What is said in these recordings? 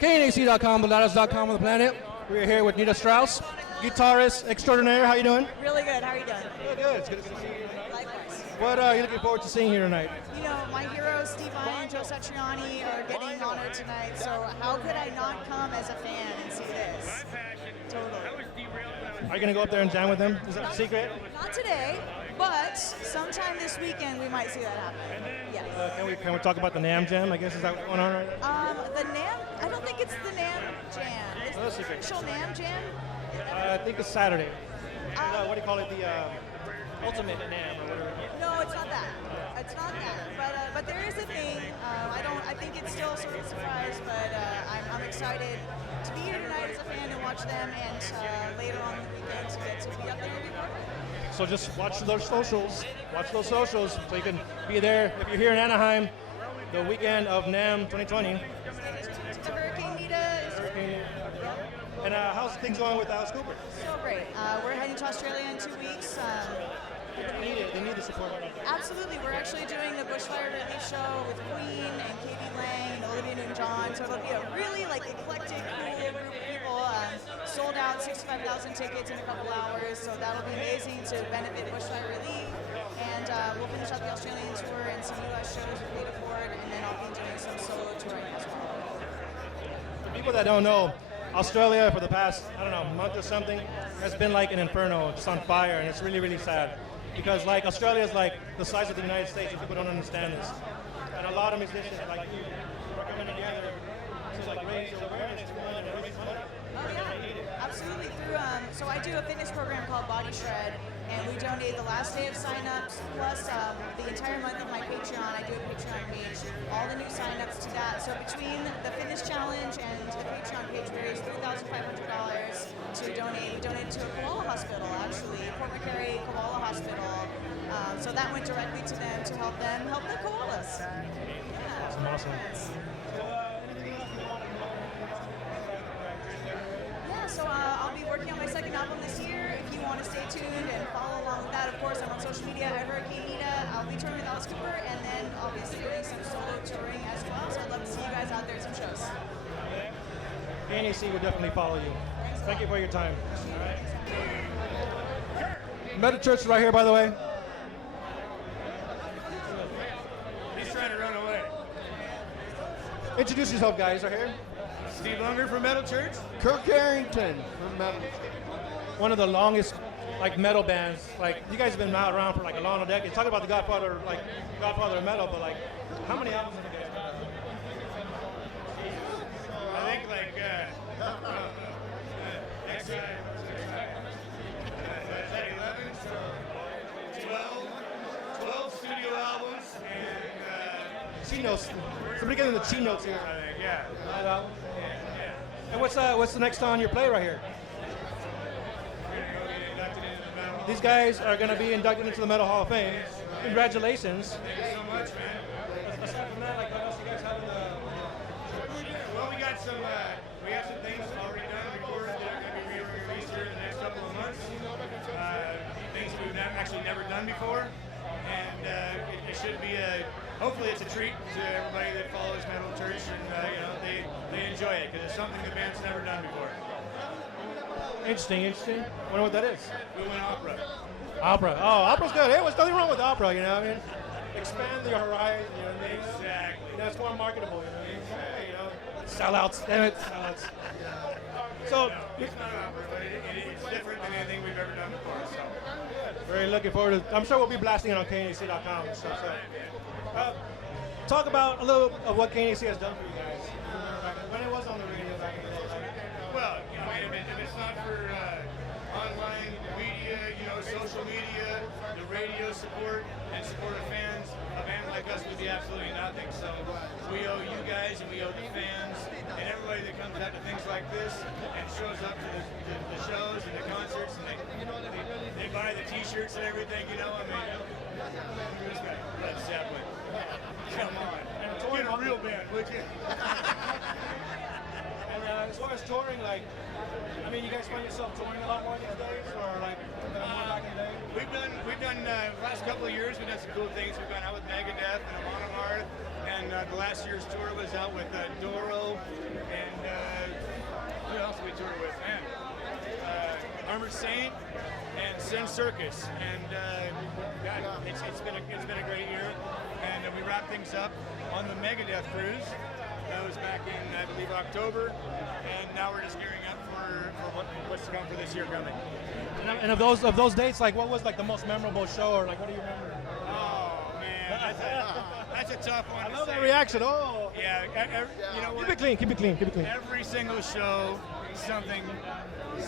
KNAC.com, Baladas.com on the planet. We're here with Nita Strauss, guitarist extraordinaire. How you doing? Really good. How are you doing? Good. It's good to see you tonight. Likewise. What are you looking forward to seeing here tonight? You know, my heroes, Steve Vai and Joe Satriani, are getting honored tonight, so how could I not come as a fan and see this? Totally. Are you going to go up there and jam with them? Is that a secret? Not today, but sometime this weekend we might see that happen. Yes. Can we talk about the NAMM Jam? I guess is that what's going on right now? The NAMM, I don't think it's the NAMM Jam. Is Oh, that's the secret. official NAMM Jam? I think it's Saturday. What do you call it? The Ultimate NAMM or whatever. No, it's not that. It's not that. But there is a thing. I think it's still sort of a surprise, but I'm excited to be here tonight as a fan and watch them, and later on in the weekend to get to be up there and be part of it. So just watch those socials. Watch those socials so you can be there. If you're here in Anaheim, the weekend of NAMM 2020. Hurricane Nita is And how's things going with Alice Cooper? so great. We're heading to Australia in 2 weeks. They need the support. Absolutely. We're actually doing the Bushfire Relief Show with Queen and Katie Lang and Olivia Newton-John. So it'll be a really eclectic, cool group of people. Sold out 65,000 tickets in a couple hours. So that'll be amazing to benefit Bushfire Relief. And we'll finish up the Australian tour and some U.S. shows with Lita Ford. And then I'll be doing some solo touring as well. For people that don't know, Australia for the past, month or something, has been like an inferno, just on fire, and it's really, really sad. Because Australia is like the size of the United States, and people don't understand this. And a lot of musicians like you are coming together to raise awareness and raise money. Oh yeah, absolutely. So I do a fitness program called Body Shred, and we donate the last day of signups plus the entire month of my Patreon. I do a Patreon page, all the new signups to that. So between the fitness challenge and the Patreon page, we raised $3,500 to donate to a koala hospital, actually, Port McCarry Koala Hospital. So that went directly to them to help the koalas. Yeah. Awesome. So I'll be working on my second album this year. If you want to stay tuned and follow along with that, of course, I'm on social media at Hurricane Nita. I'll be touring with Alice Cooper, and then obviously doing some solo touring as well. So I'd love to see you guys out there at some shows. KNAC will definitely follow you. Thank you for your time. Metal Church is right here, by the way. He's trying to run away. Introduce yourself, guys, right here. Steve Unger from Metal Church. Kirk Harrington from Metal. One of the longest metal bands. You guys have been around for a long decade. Talk about the Godfather of metal, but how many albums have you guys got? I think next time, is that 11? 12 studio albums and Chinos. Somebody get in the Chinos here. I think, yeah. And what's the next on your play right here? We're gonna go get inducted into the Metal Hall. These guys are going to be inducted into the Metal Hall of Fame. Congratulations. Thank you so much, man. Aside from that, what else you guys have in the... Well, we have some things already done, recorded that are going to be released here in the next couple of months. Things we've actually never done before, and it should be hopefully it's a treat to everybody that follows Metal Church, and they enjoy it because it's something the band's never done before. Interesting. Wonder what that is. We went opera. Opera. Oh, opera's good. Hey, there's nothing wrong with opera, expand the horizon, Exactly. That's more marketable, Sellouts, damn it, sellouts. So, It's not opera, but it's different than anything we've ever done before. So. very looking forward to. I'm sure we'll be blasting it on KNAC.com. Talk about a little of what KNAC has done for you guys when it was on the radio back in the day. Well, if it's not for online media, social media, the radio support, and support of fans, a band like us would be absolutely nothing. So we owe you guys, and we owe the fans, and everybody that comes out to things like this and shows up to the shows and the concerts, and they buy the T-shirts and everything. Respect, Led Zeppelin. Come on, get a real band, would you? And as far as touring, you guys find yourself touring a lot more these days, or more back in the day? We've done last couple of years. We've done some cool things. We've gone out with Megadeth and Amon Amarth, And the last year's tour was out with Doro and who else we toured with? Man, Armored Saint and Sin Circus. And God, it's been a great year. And we wrapped things up on the Megadeth cruise. That was back in, I believe, October. And now we're just gearing up for what's to come for this year coming. And of those dates, like what was like the most memorable show, or like what do you remember? Oh man, that's a tough one. I love that reaction. Oh. Yeah, you know what? Keep it clean. Every single show, something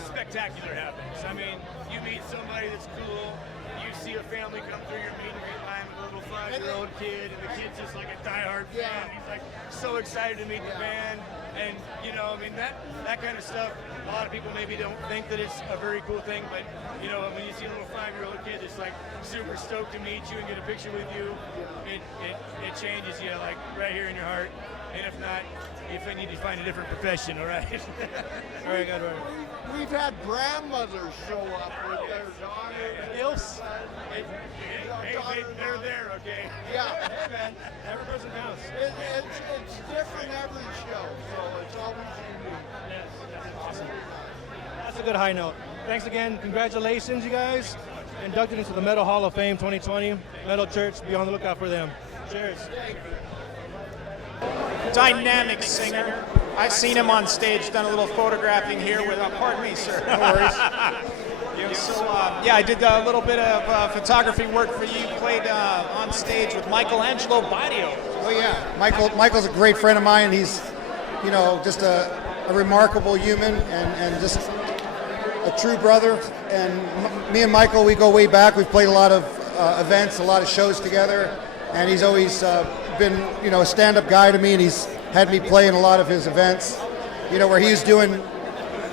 spectacular happens. I mean, you meet somebody that's cool. You see a family come through your meet and greet line with a little 5-year-old kid, and the kid's just like a diehard fan. He's like so excited to meet the band, and you know, I mean that kind of stuff. A lot of people maybe don't think that it's a very cool thing, but you know, when you see a little 5-year-old kid that's like super stoked to meet you and get a picture with you, it changes you like right here in your heart. And if not, if I need to find a different profession, all right? All right, good. We've had grandmothers show up with their daughters. Ilfs. Hey, they're there, okay? Yeah. Hey, man, every person counts. It's different every show, so it's always unique. Yes, that's awesome. That's a good high note. Thanks again. Congratulations, you guys. Inducted into the Metal Hall of Fame 2020. Metal Church, be on the lookout for them. Cheers. Dynamic singer. I've seen him on stage, done a little photographing here with, pardon me, sir. No worries. So, yeah, I did a little bit of photography work for you. Played on stage with Michelangelo Badio. Oh yeah, Michael's a great friend of mine. He's, you know, just a remarkable human and just a true brother. And me and Michael, we go way back. We've played a lot of events, a lot of shows together, and he's always been, you know, a stand-up guy to me, and he's had me play in a lot of his events, you know, where he's doing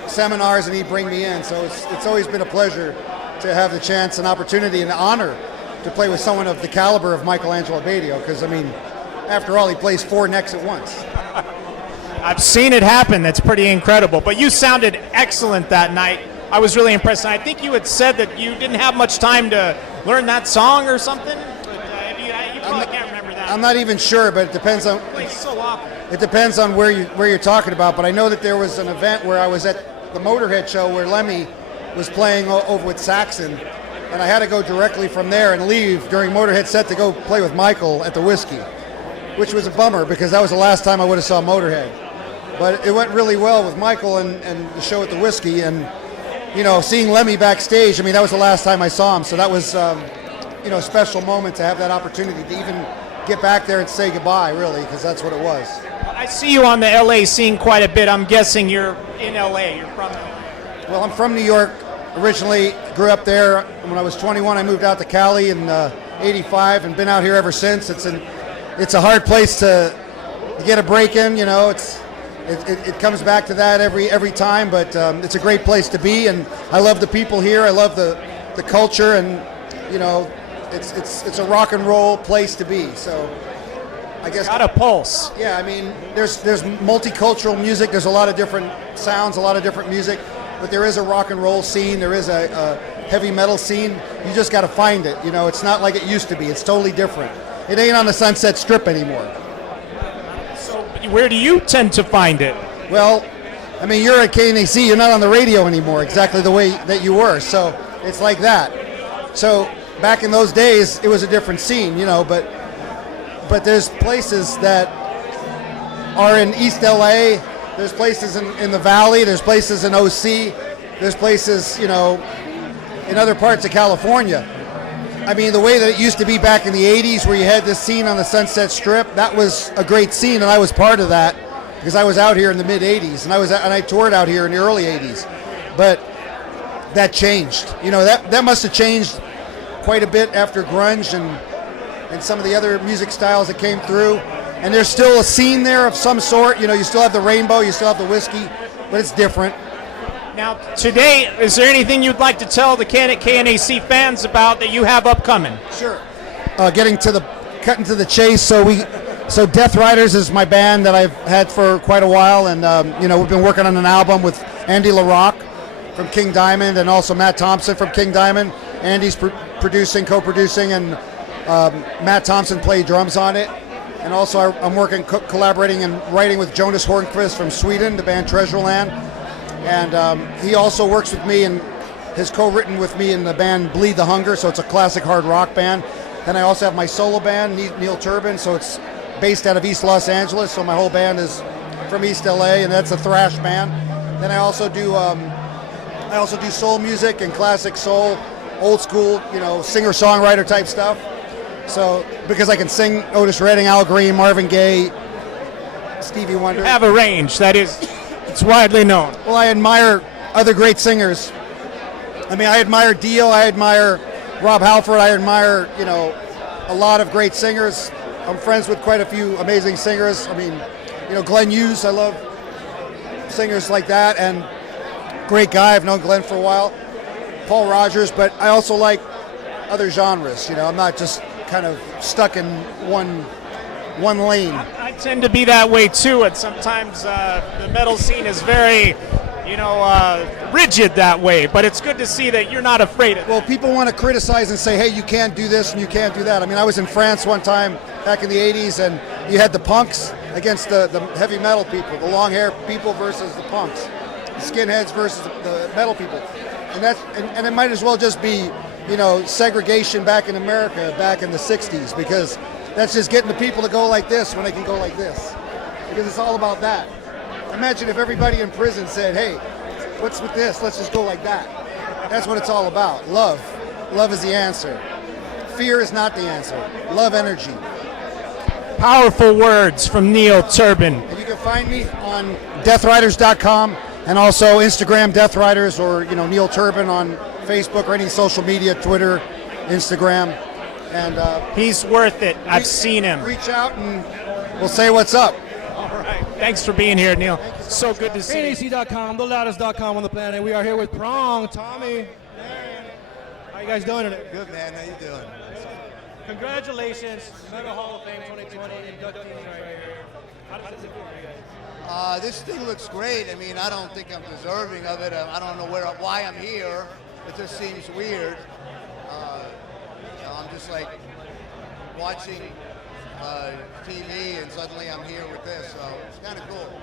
seminars and he'd bring me in. So it's always been a pleasure to have the chance and opportunity and honor to play with someone of the caliber of Michelangelo Badio, because I mean, after all, he plays 4 necks at once. I've seen it happen. That's pretty incredible. But you sounded excellent that night. I was really impressed. And I think you had said that you didn't have much time to learn that song or something. But you probably can't remember that. I'm not even sure, but it depends on. It plays so often. It depends on where you're talking about. But I know that there was an event where I was at the Motorhead show where Lemmy was playing over with Saxon, and I had to go directly from there and leave during Motorhead set to go play with Michael at the Whiskey, which was a bummer because that was the last time I would have saw Motorhead. But it went really well with Michael and the show at the Whiskey, and you know, seeing Lemmy backstage, I mean, that was the last time I saw him, so that was you know, a special moment to have that opportunity to even get back there and say goodbye, really, because that's what it was. I see you on the LA scene quite a bit. I'm guessing you're in LA. You're from LA. Well, I'm from New York originally, grew up there. When I was 21, I moved out to Cali in '85 and been out here ever since. It's a hard place to get a break in, you know. It comes back to that every time, but it's a great place to be, and I love the people here. I love the culture, and you know, it's a rock and roll place to be. So I guess got a pulse. Yeah, I mean, there's multicultural music. There's a lot of different sounds, a lot of different music, but there is a rock and roll scene. There is a heavy metal scene. You just got to find it. You know, it's not like it used to be. It's totally different. It ain't on the Sunset Strip anymore. So where do you tend to find it? Well, I mean, you're at KNAC. You're not on the radio anymore, exactly the way that you were. So it's like that. So back in those days, it was a different scene, you know, but there's places that are in East LA, there's places in the Valley, there's places in OC, there's places, you know, in other parts of California. I mean, the way that it used to be back in the 80s where you had this scene on the Sunset Strip, that was a great scene, and I was part of that because I was out here in the mid-80s, and I toured out here in the early 80s. But that changed. You know, that must have changed quite a bit after grunge and some of the other music styles that came through. And there's still a scene there of some sort. You know, you still have the rainbow, you still have the whiskey, but it's different. Now, today, is there anything you'd like to tell the KNAC fans about that you have upcoming? Sure. Cutting to the chase. So Death Riders is my band that I've had for quite a while, and you know, we've been working on an album with Andy LaRocque from King Diamond, and also Matt Thompson from King Diamond. Andy's co-producing, and Matt Thompson played drums on it. And also I'm working, collaborating and writing with Jonas Hornquist from Sweden, the band Treasureland. And he also works with me and has co-written with me in the band Bleed the Hunger, so it's a classic hard rock band. Then I also have my solo band, Neil Turbin, so it's based out of East Los Angeles, so my whole band is from East LA, and that's a thrash band. Then I also do soul music and classic soul, old school, singer-songwriter type stuff. So, because I can sing Otis Redding, Al Green, Marvin Gaye, Stevie Wonder. You have a range, it's widely known. Well, I admire other great singers. I mean, I admire Dio, I admire Rob Halford, I admire, a lot of great singers. I'm friends with quite a few amazing singers. I mean, Glenn Hughes, I love singers like that, and great guy, I've known Glenn for a while. Paul Rogers, but I also like other genres, I'm not just kind of stuck in one lane. I tend to be that way too, and sometimes the metal scene is very, rigid that way, but it's good to see that you're not afraid of it. Well, people want to criticize and say, hey, you can't do this and you can't do that. I mean, I was in France one time back in the 80s, and you had the punks against the heavy metal people, the long hair people versus the punks, the skinheads versus the metal people. And it might as well just be, segregation back in America back in the 60s, because that's just getting the people to go like this when they can go like this, because it's all about that. Imagine if everybody in prison said, hey, what's with this? Let's just go like that. That's what it's all about. Love. Love is the answer. Fear is not the answer. Love energy. Powerful words from Neil Turbin. And you can find me on deathriders.com and also Instagram Death Riders, or Neil Turbin on Facebook or any social media, Twitter, Instagram. And he's worth it. I've seen him. Reach out and we'll say what's up. All right. Thanks for being here, Neil. So good to see you. KNAC.com, the loudest.com on the planet. We are here with Prong, Tommy. How you guys doing today? Good, man. How you doing? Congratulations, Metal Hall of Fame 2020 inductees right here. How does it feel for you guys? This thing looks great. I mean, I don't think I'm deserving of it. I don't know why I'm here. It just seems weird. I'm just like watching TV, and suddenly I'm here with this, so it's kind of cool.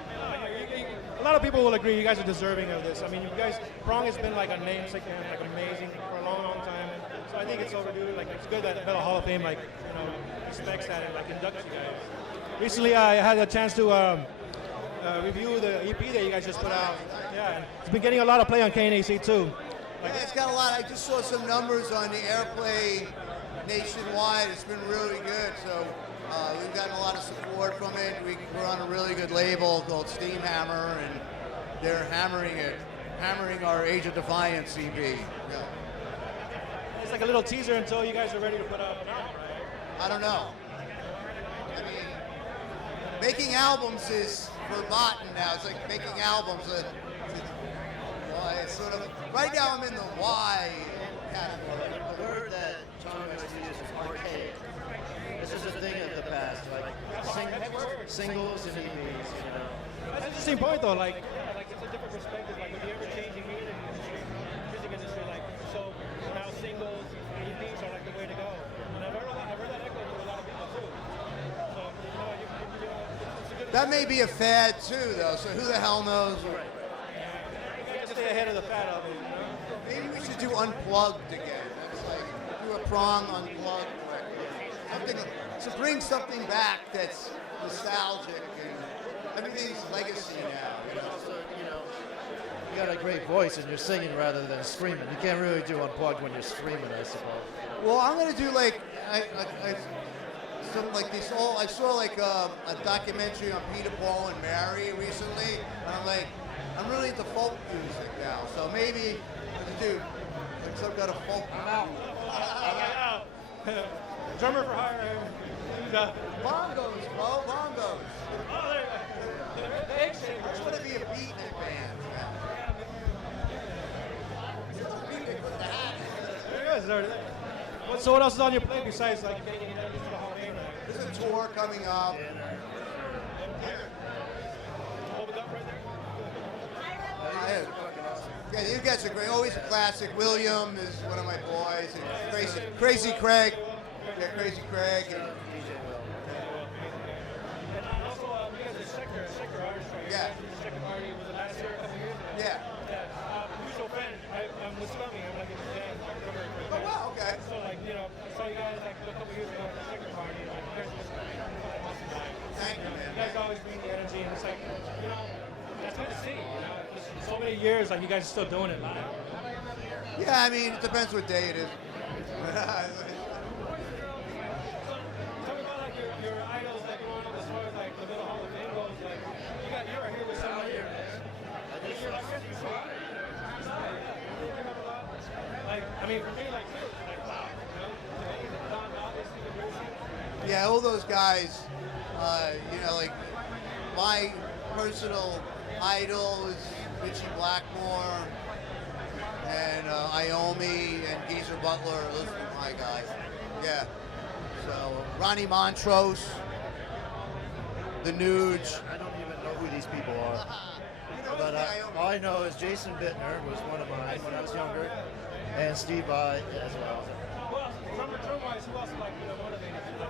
A lot of people will agree you guys are deserving of this. I mean, you guys, Prong has been like a namesake and like amazing for a long, long time. So I think it's overdue. Like, it's good that Metal Hall of Fame respects that and like inducts you guys. Recently, I had a chance to review the EP that you guys just put out. Yeah, it's been getting a lot of play on KNAC too. Yeah, it's got a lot. I just saw some numbers on the airplay nationwide. It's been really good. So we've gotten a lot of support from it. We're on a really good label called Steam Hammer, and they're hammering our Age of Defiance EP. Yeah. It's like a little teaser until you guys are ready to put out an album, right? I don't know. I mean, making albums is forgotten now. It's like making albums. It's sort of, right now I'm in the why category. The word that Tom likes to use is archaic. This is a thing of the past, like singles and EPs, That's an interesting point though, like it's a different perspective, like with the ever-changing music industry, like, so now singles, EPs are like the way to go. And I've heard that echo to a lot of people too. So, it's a good. That may be a fad too, though, so who the hell knows? You gotta stay ahead of the fad of it, Maybe we should do Unplugged again. That's like, do a Prong Unplugged record. To bring something back that's nostalgic and everything's legacy now. Also, you got a great voice and you're singing rather than screaming. You can't really do Unplugged when you're screaming, I suppose. Well, I'm gonna do like something like this. I saw like a documentary on Peter, Paul, and Mary recently, and I'm really into folk music now. So maybe I could do like some kind of folk. Drummer for hire. Bongos, bro, bongos. Oh, there. I just want to be a beatnik band. There it is. So what else is on your plate besides like getting into the Hall of Fame? There's a tour coming up. Yeah, you guys are great. Always a classic. William is one of my boys. And Crazy Craig. Yeah, Crazy Craig. And guys always bring the energy, and it's like, you know, that's good to see. You know, just so many years, like you guys are still doing it live. Yeah, I mean, it depends what day it is. Tell me about like your idols that go on as far as like the Middle Hall of Fame goes. Like you are here with somebody. Like I mean, for me, like wow. You know, Thom, obviously the person. Yeah, all those guys. You know, like my personal idol is Richie Blackmore and Iommi and Geezer Butler. Those are my guys. Yeah. So Ronnie Montrose, the Nuge. I don't even know who these people are. But all I know is Jason Bittner was one of mine when I was younger, and Steve Vai as well. Well, number two-wise, who else like motivated you?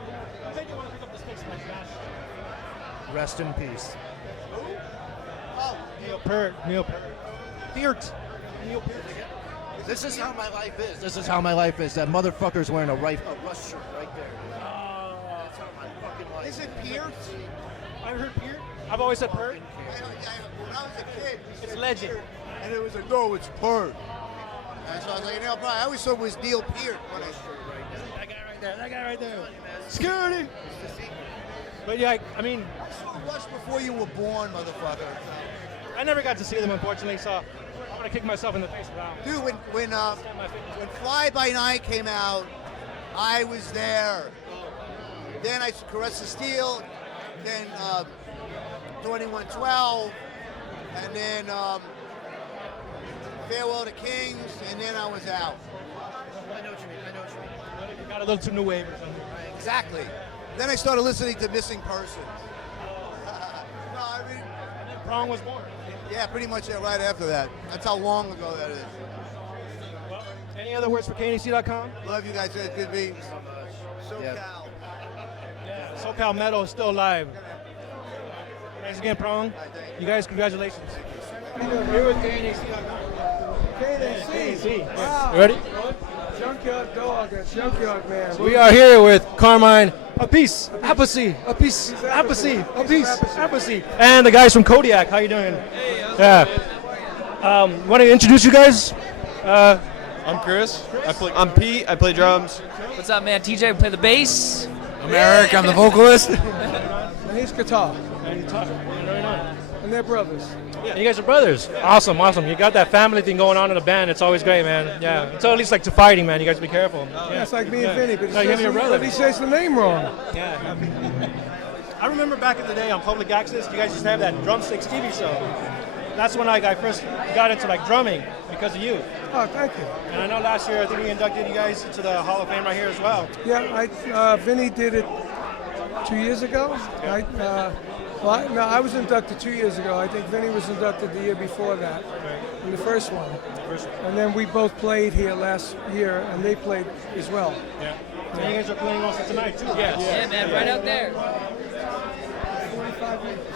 I think you want to pick up the sticks like Nash. Rest in peace. Oh, Neil Peart. Neil Peart. This is how my life is. This is how my life is. That motherfucker's wearing a Rush shirt right there. That's how my fucking life is it Peart? I heard Peart. I've always said Peart. When I was a kid, It's legend. and it was like, no, it's Peart. And so I was like, Neil Peart. I always thought it was Neil Peart when I That guy right there. Security. But yeah, I mean, I saw Rush before you were born, motherfucker. I never got to see them, unfortunately, so I'm gonna kick myself in the face around. Dude, when Fly By Night came out, I was there. Then I Caress the Steel, then 2112, and then Farewell to Kings, and then I was out. I know what you mean. Got a little too new wave or something. Exactly. Then I started listening to Missing Persons. No, I mean, And then Prong was born. yeah, pretty much right after that. That's how long ago that is. Well, any other words for KNAC.com? Love you guys. It's good to be SoCal. Yeah, SoCal Metal is still alive. Thanks again, Prong. You guys, congratulations. Here with KNAC.com. KNAC. Wow. You ready? Junkyard Dog, a Junkyard Man. We are here with Carmine, Appice, Appice, and the guys from Kodiak. How you doing? Hey, Want to introduce you guys? I'm Chris. I'm Pete. I play drums. What's up, man? TJ, we play the bass. I'm Eric, I'm the vocalist. And he's guitar. And they're brothers. Yeah, you guys are brothers. Awesome. You got that family thing going on in the band. It's always great, man. Yeah. Until at least like to fighting, man. You guys be careful. Yeah, it's like me and Vinny, but he says the name wrong. Yeah. I remember back in the day on Public Access, you guys used to have that Drumsticks TV show. That's when I first got into like drumming because of you. Oh, thank you. And I know last year I think we inducted you guys into the Hall of Fame right here as well. Yeah, Vinny did it 2 years ago. I was inducted 2 years ago. I think Vinny was inducted the year before that, in the first one. And then we both played here last year, and they played as well. Yeah. So you guys are playing also tonight too? Yes. Yeah, man, right out there.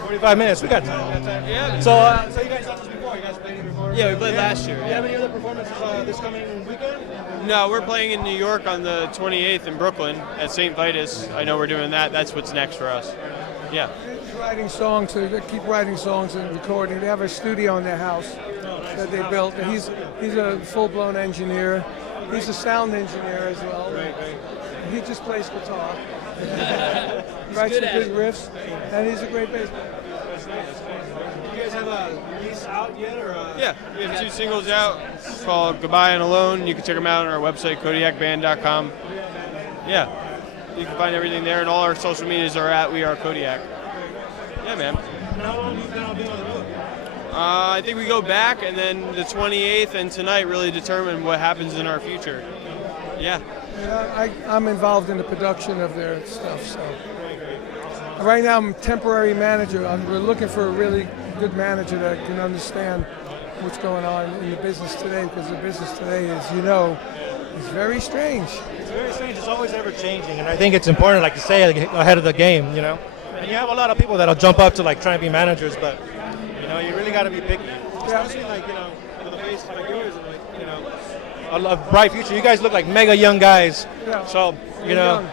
45 minutes. We got time. Yeah. So you guys saw this before? You guys played it before? Yeah, we played last year. Do you have any other performances this coming weekend? No, we're playing in New York on the 28th in Brooklyn at St. Vitus. I know we're doing that. That's what's next for us. Yeah. Writing songs, so they keep writing songs and recording. They have a studio in their house that they built. And he's a full-blown engineer. He's a sound engineer as well. Right. He just plays guitar. Writes some good riffs, and he's a great bass player. Do you guys have a release out yet, or? Yeah, we have 2 singles out called Goodbye and Alone. You can check them out on our website, KodiakBand.com. Yeah, you can find everything there, and all our social medias are at We Are Kodiak. Yeah, man. How long have you been on the road? I think we go back, and then the 28th and tonight really determine what happens in our future. Yeah. I'm involved in the production of their stuff. So right now I'm temporary manager. We're looking for a really good manager that can understand what's going on in the business today, because the business today, as you know, is very strange. It's very strange. It's always ever changing, and I think it's important, like, to stay ahead of the game. You know, and you have a lot of people that'll jump up to like try and be managers, but you really got to be picky. Especially with a face like yours, and a bright future. You guys look like mega young guys. Yeah. So Young.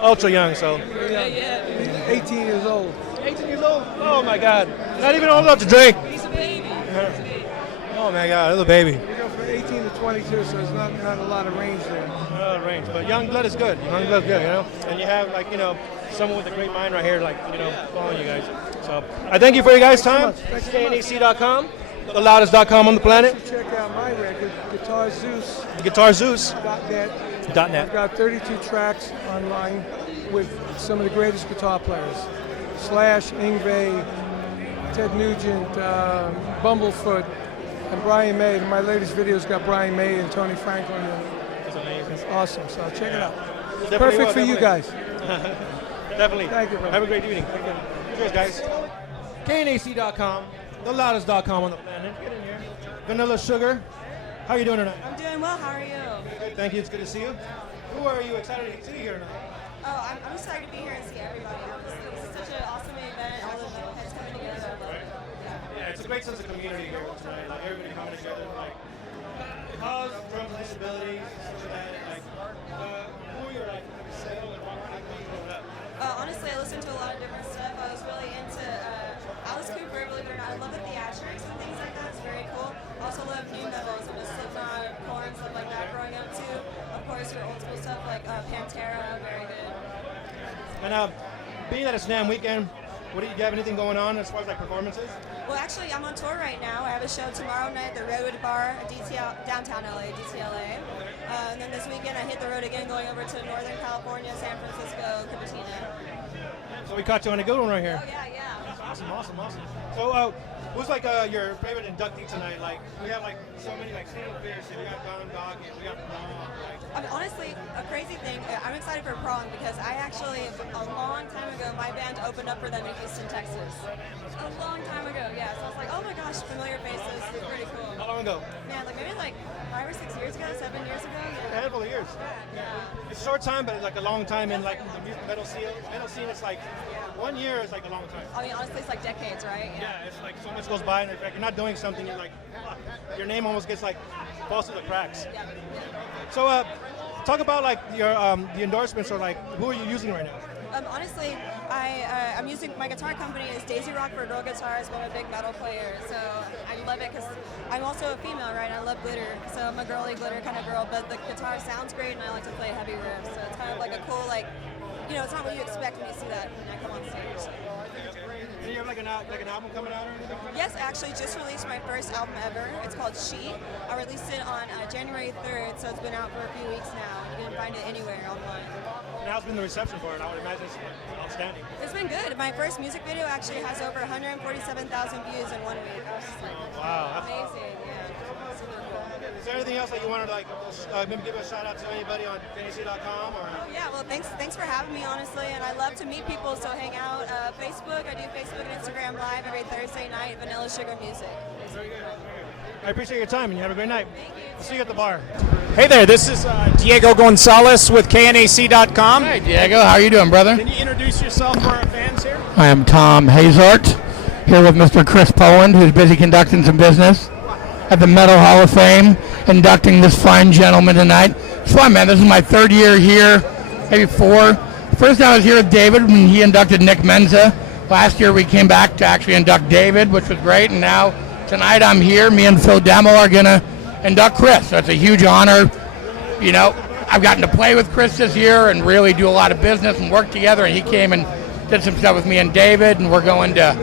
ultra young. So. Yeah. 18 years old. 18 years old? Oh my God. Not even old enough to drink. He's a baby. Oh my God, little baby. You go from 18 to 22, so there's not a lot of range there. Not a lot of range, but young blood is good. Young blood is good, you know? And you have, like, you know, someone with a great mind right here, like, you know, following you guys. So I thank you for your guys' time. KNAC.com, the loudest.com on the planet. Check out my record, Guitar Zeus. GuitarZeus.net. I've got 32 tracks online with some of the greatest guitar players. Slash, Yngwie, Ted Nugent, Bumblefoot, and Brian May. And my latest video's got Brian May and Tony Franklin. That's amazing. It's awesome, so check it out. Definitely Perfect will, for you guys. Definitely. Thank you, bro. Have a great evening. Cheers, guys. KNAC.com, the loudest.com on the planet. Get in here. Vanilla Sugar. How are you doing tonight? I'm doing well. How are you? Good, thank you. It's good to see you. Who are you excited to see here tonight? Oh, I'm excited to be here and see everybody. This is such an awesome event. All the metalheads coming together. I love it. Yeah, it's a great sense of community here tonight. Like everybody coming together, like cause, drums, disabilities, such that. Like, who are your like Honestly, I listened to a lot of different stuff. I was really into Alice Cooper, believe it or not. I love the theatrics and things like that. It's very cool. I also love new metal, so the Slipknot, Korn, stuff like that growing up too. Of course, your old school stuff like Pantera, very good. And being at a SNAM weekend, do you have anything going on as far as like performances? Well, actually, I'm on tour right now. I have a show tomorrow night at the Redwood Bar, downtown LA, DTLA. And then this weekend, I hit the road again, going over to Northern California, San Francisco, Cupertino. So we caught you on a good one right here. Oh, yeah. Awesome. So, who's like your favorite inductee tonight? Like, we have like so many like Steve Pierce, we got Don Goggins, we got Prong. I mean, honestly, a crazy thing, I'm excited for Prong because I actually, a long time ago, my band opened up for them in Houston, Texas. A long time ago, yeah. So I was like, oh my gosh, familiar faces. It's pretty cool. How long ago? Man, like maybe like 5 or 6 years ago, 7 years ago. A handful of years. Yeah. It's a short time, but it's like a long time in like the music metal scene. It's like 1 year is like a long time. I mean, honestly, it's like decades, right? Yeah, it's like so much goes by, and if you're not doing something, you're like, fuck. Your name almost gets like falls through the cracks. Yeah. So, talk about like your the endorsements, or like who are you using right now? Honestly, I'm using my guitar company is Daisy Rock for Girl Guitars, but I'm a big metal player, so I love it because I'm also a female, right? I love glitter, so I'm a girly glitter kind of girl, but the guitar sounds great and I like to play heavy riffs, so it's kind of like a cool, like, you know, it's not what you expect when you see that when I come on stage. Do you have like an album coming out or anything? Yes, I actually just released my first album ever. It's called She. I released it on January 3rd, so it's been out for a few weeks now. You can find it anywhere online. And how's been the reception for it? I would imagine it's outstanding. It's been good. My first music video actually has over 147,000 views in 1 week. I was just like, wow, amazing. Yeah, super cool. Is there anything else that you want to like maybe give a shout out to anybody on KNAC.com or? Yeah, well, thanks for having me, honestly, and I love to meet people. So hang out. Facebook, I do Facebook and Instagram Live every Thursday night. Vanilla Sugar Music. Very good. I appreciate your time, and you have a great night. Thank you. I'll see you at the bar. Hey there, this is Diego Gonzales with KNAC.com. Hey, Diego, how are you doing, brother? Can you introduce yourself for our fans here? I am Thom Hazaert, here with Mr. Chris Poland, who's busy conducting some business at the Metal Hall of Fame, inducting this fine gentleman tonight. It's fun, man. This is my third year here, maybe four. First time I was here with David when he inducted Nick Menza. Last year we came back to actually induct David, which was great, and now tonight I'm here. Me and Phil Demo are going to induct Chris, so it's a huge honor. You know, I've gotten to play with Chris this year and really do a lot of business and work together, and he came and did some stuff with me and David, and we're going to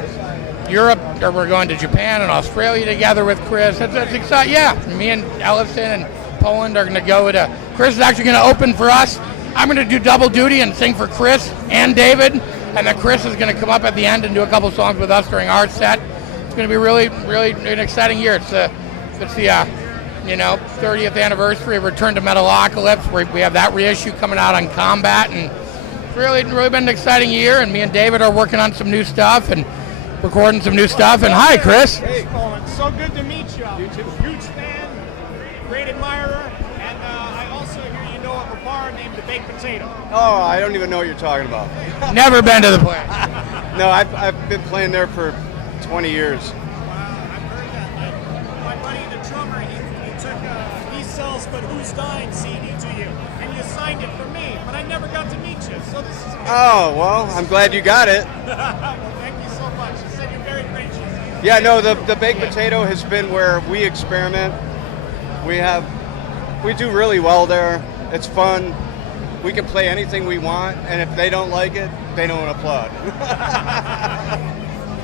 Europe, or we're going to Japan and Australia together with Chris. It's exciting. Yeah, me and Ellison and Poland are going to go to, Chris is actually going to open for us. I'm going to do double duty and sing for Chris and David, and then Chris is going to come up at the end and do a couple songs with us during our set. It's going to be really an exciting year. It's the 30th anniversary of Return to Metalocalypse. We have that reissue coming out on Combat, and it's really been an exciting year. And me and David are working on some new stuff and recording some new stuff. And hi, Chris. Hey, Colin. So good to meet you. You too. Huge fan, great admirer, and I also hear you know of a bar named the Baked Potato. Oh, I don't even know what you're talking about. Never been to the place. No, I've been playing there for 20 years. Wow, I've heard that. My buddy, the drummer, he sells But Who's Dying CD to you, and you signed it for me, but I never got to meet you, so this is amazing. Oh, well, I'm glad you got it. Well, thank Yeah, no, the baked potato has been where we experiment. We do really well there. It's fun. We can play anything we want, and if they don't like it, they don't applaud.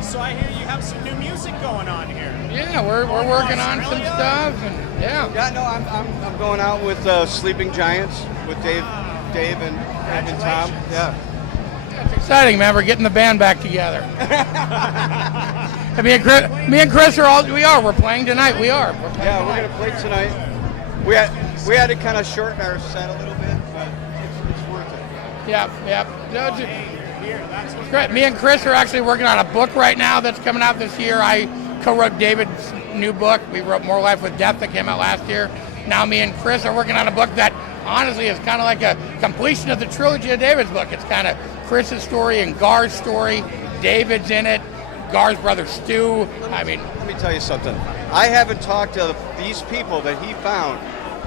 So I hear you have some new music going on here. Yeah, we're working on some stuff, and yeah. Yeah, no, I'm going out with Sleeping Giants with Dave and Thom. Yeah. It's exciting, man. We're getting the band back together. And me and Chris we're playing tonight. We're gonna play tonight. We had to kind of shorten our set a little bit, but it's worth it. Yep. No, it's great. Me and Chris are actually working on a book right now that's coming out this year. I co-wrote David's new book. We wrote More Life with Death that came out last year. Now me and Chris are working on a book that honestly is kind of like a completion of the trilogy of David's book. It's kind of Chris's story and Gar's story. David's in it. Gar's brother Stu. I mean, let me tell you something. I haven't talked to these people that he found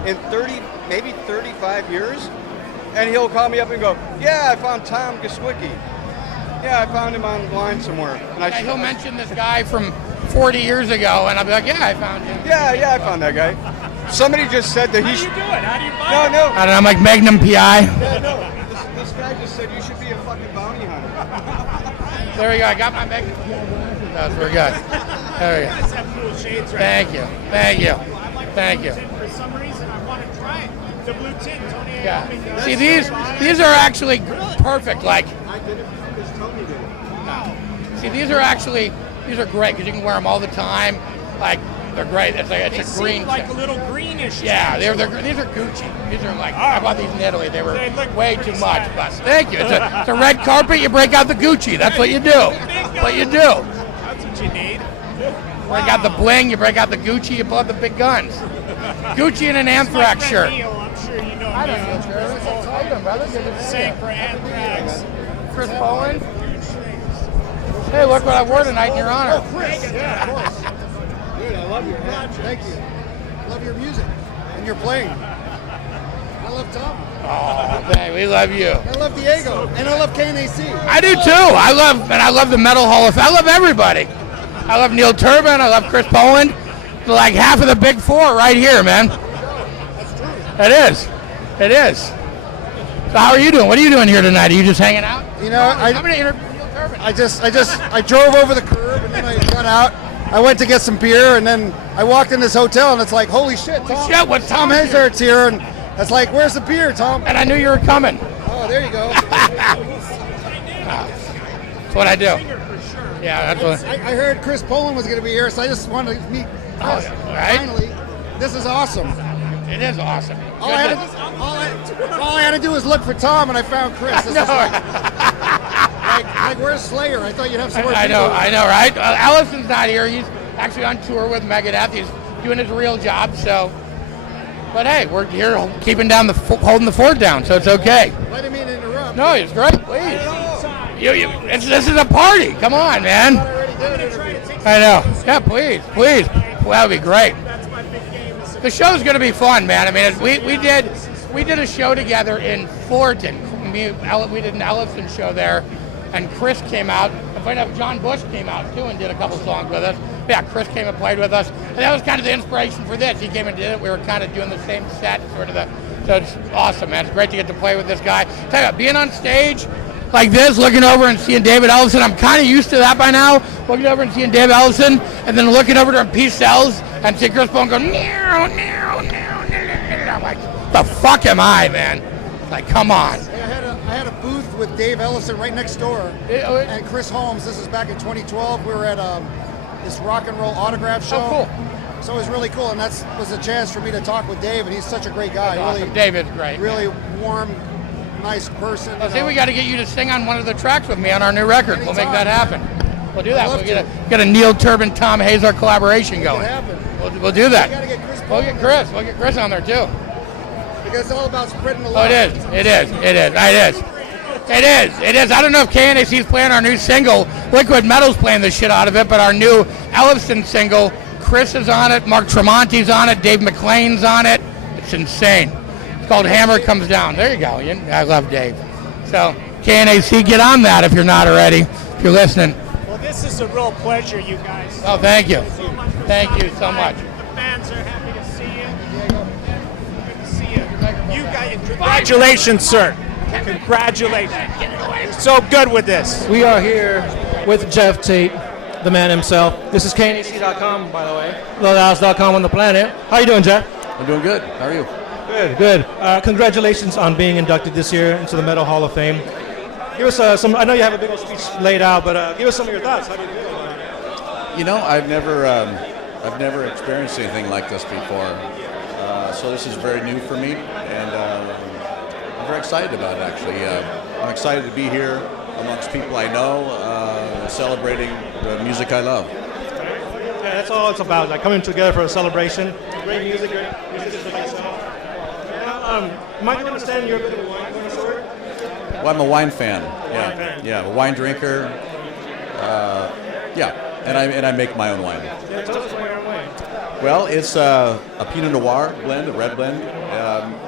in maybe 35 years, and he'll call me up and go, "Yeah, I found Thom Giswicki. Yeah, I found him online somewhere." And he'll mention this guy from 40 years ago, and I'll be like, "Yeah, I found him." Yeah, I found that guy. Somebody just said that he should. How do you do it? How do you find I don't know. I'm like Magnum PI. Yeah, no. This guy just said you should be a fucking bounty hunter. There we go. I got my Magnum PI. That's very good. There we go. You guys have cool shades right Thank now. you. Thank you. I like Thank the you. blue tint. For some reason, I want to try it. The blue tint. Tony Yeah. Iommi does. See, these are actually perfect. Like, I did it because Tony did it. see, these are great because you can wear them all the time. Like, they're great. It's They a seem green. like a little greenish. Yeah, tint. these are Gucci. These are like, I bought these in Italy. They were They look way pretty too much. stylish. But thank you. It's a red carpet. You break out the Gucci. That's what you do. That's what you do. That's what you need. Break out the bling. You break out the Gucci. You pull out the big guns. Gucci and an Anthrax shirt. Neil, I'm sure you know I don't Neil. know, Trevor. How you doing, brother? Good to see Same you. for Anthrax. Chris Bowen. Hey, look what I wore tonight in your honor. Chris, yeah, of course. Dude, I love your hat. Thank you. I love your music and your playing. I love Thom. Oh, man, we love you. I love Diego, and I love KNAC. I do too. I love the Metal Hall of Fame. I love everybody. I love Neil Turbin. I love Chris Poland. Like half of the big four right here, man. That's true. It is. It is. So how are you doing? What are you doing here tonight? Are you just hanging out? You know, I'm gonna interview Neil Turbin. I drove over the curb and then I got out. I went to get some beer and then I walked in this hotel and it's like, holy shit, Thom. Shit, what's Thom Thom here? Hazert's here, and it's like, where's the beer, Thom? And I knew you were coming. Oh, there you go. That's what I do. Yeah, that's what. I heard Chris Poland was going to be here, so I just wanted to meet Chris. Right? Finally, this is awesome. It is awesome. All I had to do was look for Thom, and I found Chris. This is like, where's Slayer? I thought you'd have some more I people. know, right? Allison's not here. He's actually on tour with Megadeth. He's doing his real job, so. But hey, we're here keeping down holding the fort down, so it's okay. I didn't mean to interrupt. No, it's great. Please. This is a party. Come on, man. I know. Yeah, please. Well, that would be great. The show's going to be fun, man. I mean, we did a show together in Fullerton. We did an Ellison show there, and Chris came out. I find out John Bush came out too and did a couple songs with us. Yeah, Chris came and played with us, and that was kind of the inspiration for this. He came and did it. We were kind of doing the same set, so it's awesome, man. It's great to get to play with this guy. Tell you what, being on stage like this, looking over and seeing David Ellison, I'm kind of used to that by now. Looking over and seeing David Ellison, and then looking over to Appice Cells and see Chris Bone go, meow, meow, meow, meow. I'm like, the fuck am I, man? Like, come on. I had a booth with Dave Ellison right next door, and Chris Holmes. This is back in 2012. We were at this rock and roll autograph show. Oh, cool. So it was really cool, and that was a chance for me to talk with Dave, and he's such a great guy. Awesome. Really, David's great. Really warm, nice person. I think we got to get you to sing on one of the tracks with me on our new record. We'll make that happen. We'll do that. We'll get a Neil Turbin, Thom Hazaert collaboration going. We'll do that. We'll get Chris on there too. Because it's all about spreading the Oh, love. it is. I don't know if KNAC's playing our new single. Liquid Metal's playing the shit out of it, but our new Ellison single, Chris is on it, Mark Tremonti's on it, Dave McLean's on it. It's insane. It's called Hammer Comes Down. There you go. I love Dave. So KNAC, get on that if you're not already. If you're listening. Well, This is a real pleasure, you guys. Oh, thank you. Thank you so much. The fans are happy to see you. Good to see you. You guys, congratulations, sir. Congratulations. You're so good with this. We are here with Geoff Tate, the man himself. This is KNAC.com, by the way. LoudHouse.com on the planet. How you doing, Geoff? I'm doing good. How are you? Good, good. Congratulations on being inducted this year into the Metal Hall of Fame. Give us some. I know you have a big speech laid out, but give us some of your thoughts. How do you feel about it? You know, I've never experienced anything like this before, so this is very new for me, and I'm very excited about it. Actually, I'm excited to be here amongst people I know, celebrating the music I love. Yeah, that's all it's about. Like coming together for a celebration. Great music, great musicians like yourself. Am I understanding you're a bit of a wine connoisseur? Well, I'm a wine fan. Yeah, Wine fan. yeah, a wine drinker. Yeah, and I make my own wine. Yeah, tell us about your own wine. Well, it's a Pinot Noir blend, a red blend,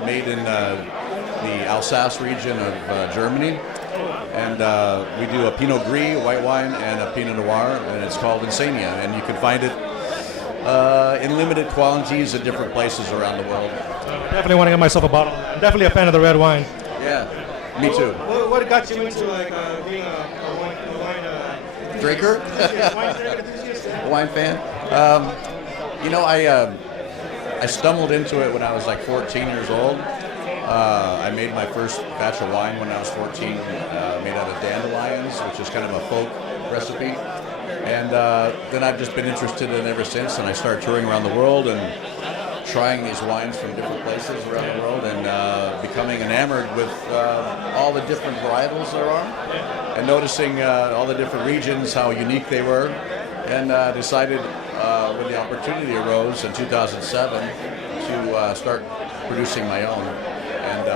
made in the Alsace region of Germany. And we do a Pinot Gris, white wine, and a Pinot Noir, and it's called Insania. And you can find it in limited quantities at different places around the world. Definitely want to get myself a bottle. I'm definitely a fan of the red wine. Yeah, me too. What got you into being a wine Drinker? A wine fan? You know, I stumbled into it when I was like 14 years old. I made my first batch of wine when I was 14, made out of dandelions, which is kind of a folk recipe. And then I've just been interested in it ever since, and I started touring around the world and trying these wines from different places around the world and becoming enamored with all the different varietals there are, and noticing all the different regions, how unique they were, and decided when the opportunity arose in 2007 to start producing my own. And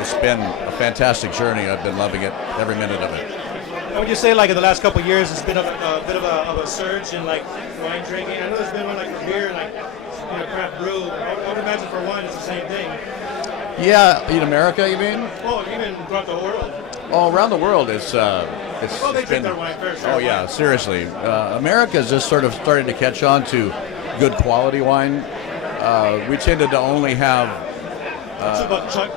it's been a fantastic journey. I've been loving it, every minute of it. Would you say, like, in the last couple of years, it's been a bit of a surge in, like, wine drinking? I know there's been one, like, for beer and, like, craft brew. I would imagine for wine it's the same thing. Yeah, in America, you mean? Well, even throughout the world. Oh, around the world, it's Well, they been. drink their wine fair share. Oh yeah, seriously. America's just sort of started to catch on to good quality wine. We tended to only have. $2 Chuck.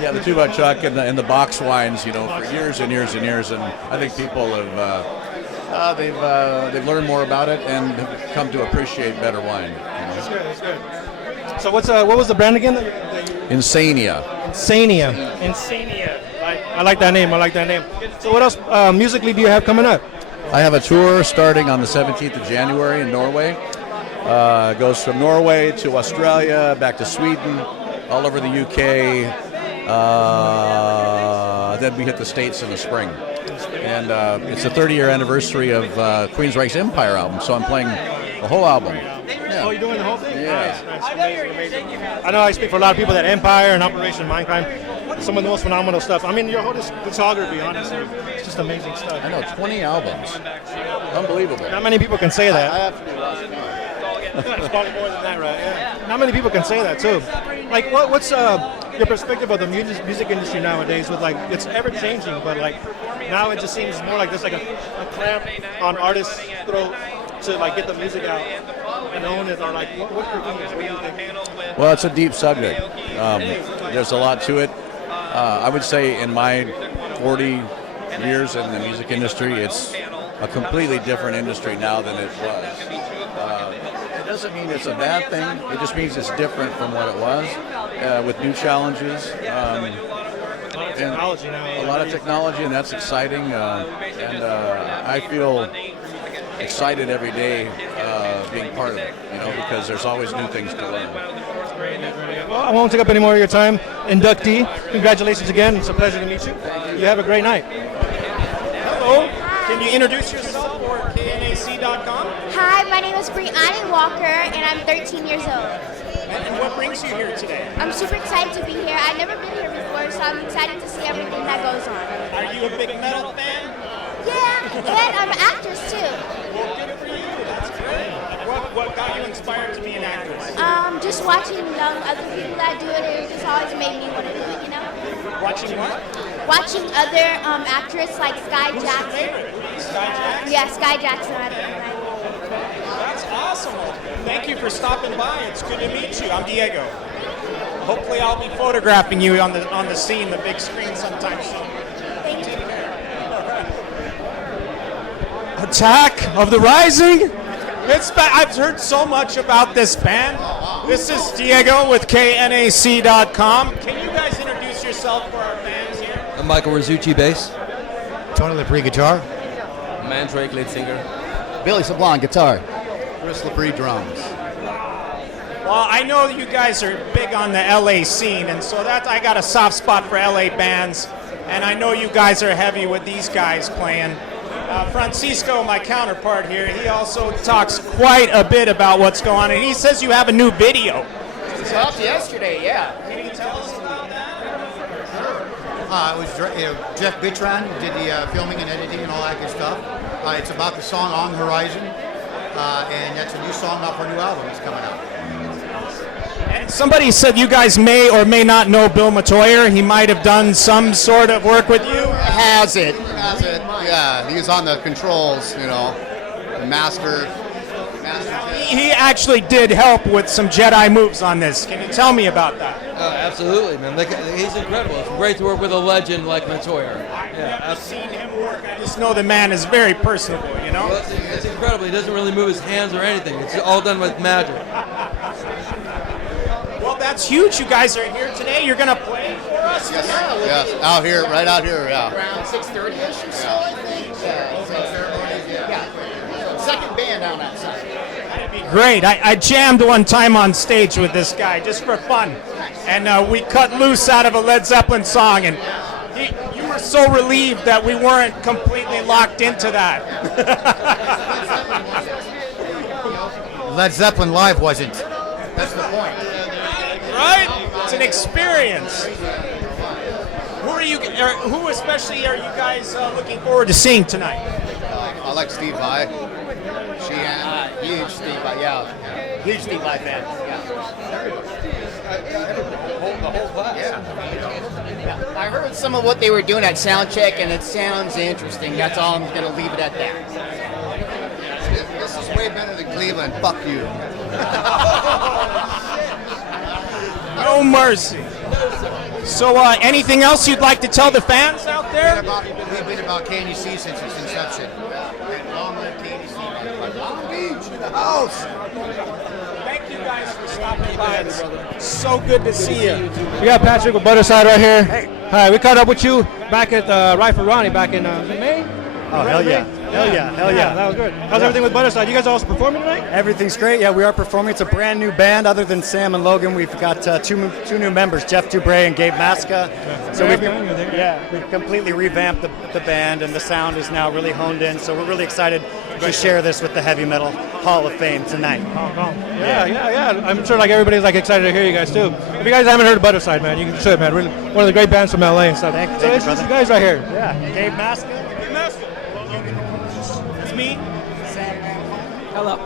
Yeah, the 2 Chuck and the box wines, you know, for years and years and years, and I think people have they've learned more about it and have come to appreciate better wine. You know? That's good. That's good. So what was the brand again? Insania. Insania. I like that name. I like that name. So what else musically do you have coming up? I have a tour starting on the 17th of January in Norway. It goes from Norway to Australia, back to Sweden, all over the UK. Then we hit the States in the spring. And it's the 30-year anniversary of Queensryche's Empire album, so I'm playing the whole album. Yeah. Oh, you're doing the whole thing? Yeah. Nice. Amazing. I know I speak for a lot of people that Empire and Operation Mindcrime, some of the most phenomenal stuff. I mean, your whole discography, honestly, it's just amazing stuff. I know, 20 albums. Unbelievable. Not many people can say that. I have to be lost now. It's probably more than that, right? Yeah. Not many people can say that, too. Like, what's your perspective of the music industry nowadays? With, like, it's ever changing, but, like, now it just seems more like there's like a clamp on artists' throat to, like, get the music out and own it, or, like, what's your opinion? What do you think? Well, it's a deep subject. There's a lot to it. I would say in my 40 years in the music industry, it's a completely different industry now than it was. It doesn't mean it's a bad thing. It just means it's different from what it was, with new challenges. Technology now. A lot of technology, and that's exciting. And I feel excited every day being part of it, you know, because there's always new things to learn. Well, I won't take up any more of your time. Inductee, congratulations again. It's a pleasure to meet you. You have a great night. Hello. Can you introduce yourself or KNAC.com? Hi, my name is Brianni Walker, and I'm 13 years old. And what brings you here today? I'm super excited to be here. I've never been here before, so I'm excited to see everything that goes on. Are you a big metal fan? Yeah, and I'm an actress too. Well, good for you. That's great. What got you inspired to be an actress? Just watching other people that do it, it just always made me want to do it, you know? Watching what? watching other actors like Sky Jackson. Sky Jackson? Yeah, Sky Jackson. That's awesome. Thank you for stopping by. It's good to meet you. I'm Diego. Hopefully I'll be photographing you on the scene, the big screen sometime soon. Thank you. Attack of the Rising? I've heard so much about this band. This is Diego with KNAC.com. Can you guys introduce yourself for our fans here? I'm Michael Rizzucci, bass. Tony Laprie, guitar. Mandrake, lead singer. Billy Sablon, guitar. Chris Laprie, drums. Well, I know you guys are big on the LA scene, and so I got a soft spot for LA bands, and I know you guys are heavy with these guys playing. Francisco, my counterpart here, he also talks quite a bit about what's going on, and he says you have a new video. It dropped yesterday, yeah. Can you tell us about that? It was Jeff Bitran who did the filming and editing and all that good stuff. It's about the song On Horizon, and that's a new song off our new album that's coming out. And somebody said you guys may or may not know Bill Matoyer. He might have done some sort of work with you. Has it. Yeah, he was on the controls, the master. He actually did help with some Jedi moves on this. Can you tell me about that? Absolutely, man. He's incredible. It's great to work with a legend like Matoyer. I've never seen him work. I just know the man is very personable, Well, it's incredible. He doesn't really move his hands or anything. It's all done with magic. Well, that's huge. You guys are here today. You're going to play for us? Yes, out here, right out here, yeah. Around 6:30ish or so, I think. Yeah. Second band on that side. That'd be great. I jammed one time on stage with this guy just for fun. And we cut loose out of a Led Zeppelin song. And you were so relieved that we weren't completely locked into that. Led Zeppelin live wasn't. That's the point. Right? It's an experience. Who especially are you guys looking forward to seeing tonight? I like Steve Vai. Huge Steve Vai, yeah. Huge Steve Vai fan. The whole class. Yeah. I heard some of what they were doing at soundcheck, and it sounds interesting. That's all. I'm going to leave it at that. This is way better than Cleveland. Fuck you. No mercy. So, anything else you'd like to tell the fans out there? We've been about KNAC since its inception. Long live KNAC. Long Beach in the house. Thank you guys for stopping by. It's so good to see you. We got Patrick with Budderside right here. Hey. Hi, we caught up with you back at Rifle Ronnie back in May? Oh, hell yeah. Hell yeah. That was good. How's everything with Budderside? You guys also performing tonight? Everything's great. Yeah, we are performing. It's a brand new band. Other than Sam and Logan, we've got two new members, Jeff Dubray and Gabe Masca. So we've completely revamped the band, and the sound is now really honed in. So we're really excited to share this with the Heavy Metal Hall of Fame tonight. Yeah. I'm sure everybody's excited to hear you guys too. If you guys haven't heard of Budderside, man, you should, man. Really, one of the great bands from LA and stuff. Thank you, it's you guys right here. Yeah, Gabe Masca. It's me. Hello.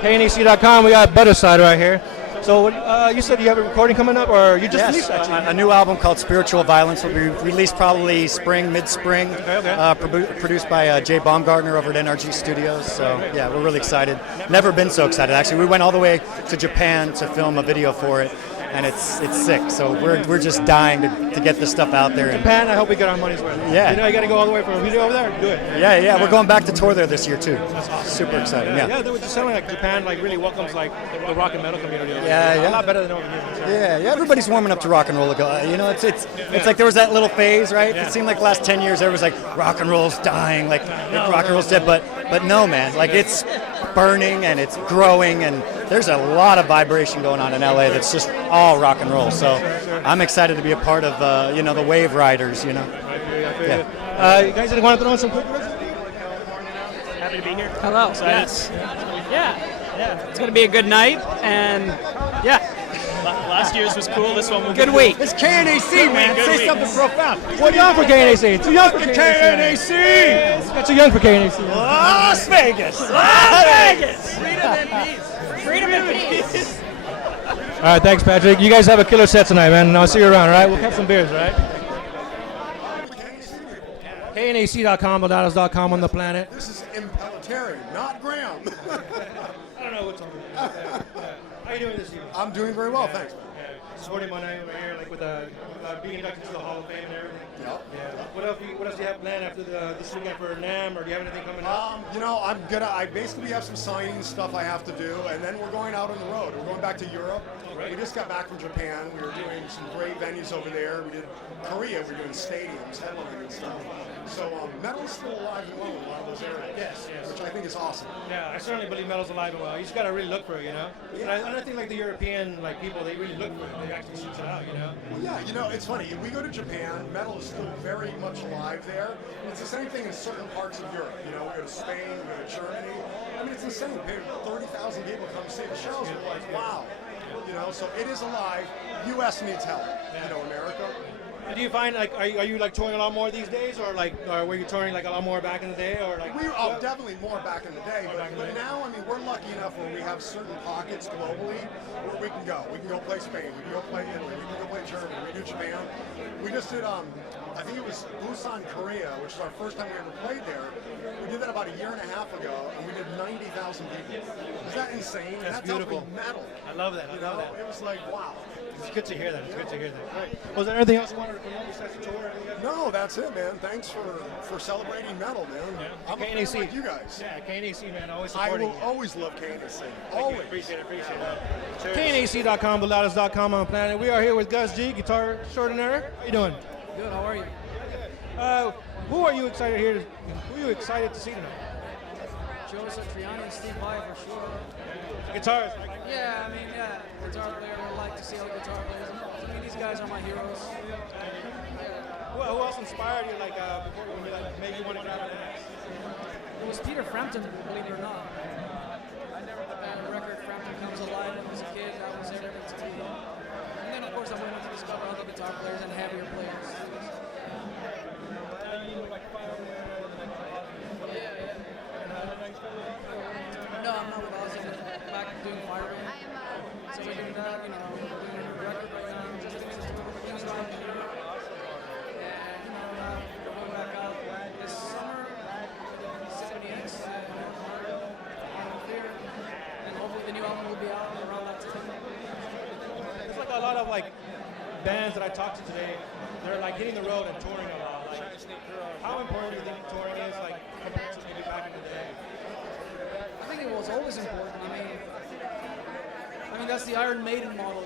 KNAC.com, we got Budderside right here. So you said you have a recording coming up, or you just released actually? A new album called Spiritual Violence will be released probably mid-spring. Okay. Produced by Jay Baumgartner over at NRG Studios. So yeah, we're really excited. Never been so excited actually. We went all the way to Japan to film a video for it, and it's sick. So we're just dying to get this stuff out there. Japan, I hope we get our money's worth. Yeah. You got to go all the way from a video over there. Do it. Yeah. We're going back to tour there this year too. That's awesome. Super exciting. Yeah. They were just sounding like Japan really welcomes the rock and metal community. Yeah. A lot better than over here. Yeah. Everybody's warming up to rock and roll. It's like there was that little phase, right? Yeah. It seemed like the last 10 years everyone's like rock and roll's dying, rock and roll's dead. But no, man. It's burning and it's growing, and there's a lot of vibration going on in LA that's just all rock and roll. So I'm excited to be a part of the wave riders. You guys want to throw in some quick words? Happy to be here. Hello. Yes. Yeah. It's going to be a good night, and Last year's was cool. This one will be good week. It's KNAC, man. Say something profound. Too young for KNAC. Too young for KNAC. Too young for KNAC. Las Vegas. Freedom and peace. All right, thanks, Patrick. You guys have a killer set tonight, man, and I'll see you around, all right? We'll have some beers, all right? KNAC.com, Baldados.com on the planet. This is Impellitteri, not Graham. I don't know what's on there. How you doing this evening? I'm doing very well, thanks. Supporting my night over here, like with being inducted to the Hall of Fame and everything. Yep. Yeah. What else do you have planned after this weekend for NAMM, or do you have anything coming up? I basically have some signing stuff I have to do, and then we're going out on the road. We're going back to Europe. Right. We just got back from Japan. We were doing some great venues over there. We did Korea. We were doing stadiums, headlining and stuff. So metal's still alive and well in a lot of those areas. Yes. Which I think is awesome. Yeah, I certainly believe metal's alive and well. You just gotta really look for it, you know. Yeah. And I think like the European people, they really look for it. They actually seek it out, you know. Well, yeah, it's funny. If we go to Japan, metal is still very much alive there. It's the same thing in certain parts of Europe. We go to Spain, we go to Germany. I mean, it's insane. 30,000 people come see the shows. We're like, wow. So it is alive. U.S. needs help. America. And do you find are you touring a lot more these days, or were you touring a lot more back in the day, or definitely more back in the day. But now, we're lucky enough where we have certain pockets globally where we can go. We can go play Spain. We can go play Italy. We can go play Germany. We do Japan. We just did I think it was Busan, Korea, which is our first time we ever played there. We did that about a year and a half ago, and we did 90,000 people. Is that insane? That's beautiful. Metal. I love that. I love that. It was like, wow. It's good to hear that. It's good to hear that. Right. Was there anything else you wanted to promote besides the tour? No, that's it, man. Thanks for celebrating metal, man. Yeah. I'm a fan like you guys. Yeah, KNAC, man. Always supporting. I will always love KNAC. Always. Appreciate it. KNAC.com, Baldados.com on the planet. We are here with Gus G, guitar extraordinaire. How you doing? Good. How are you? Who are you excited here? Who are you excited to see tonight? Joe Satriani and Steve Vai for sure. Guitars. Yeah, guitar player. I like to see how guitar players. These guys are my heroes. Who else inspired you? Before when you maybe want to try out the next? It was Peter Frampton, believe it or not. The record Frampton Comes Alive when I was a kid. I was there to see. And then of course I went on to discover other guitar players and heavier players. No, I'm not with Ozzy. I'm back doing firing. So we're doing that, doing a record right now. Just finished things around here. And, going back out this summer, 70X, and hopefully the new album will be out around that time. There's a lot of bands that I talked to today. They're hitting the road and touring a lot. How important do you think touring is compared to maybe back in the day? I think it was always important. I mean that's the Iron Maiden model,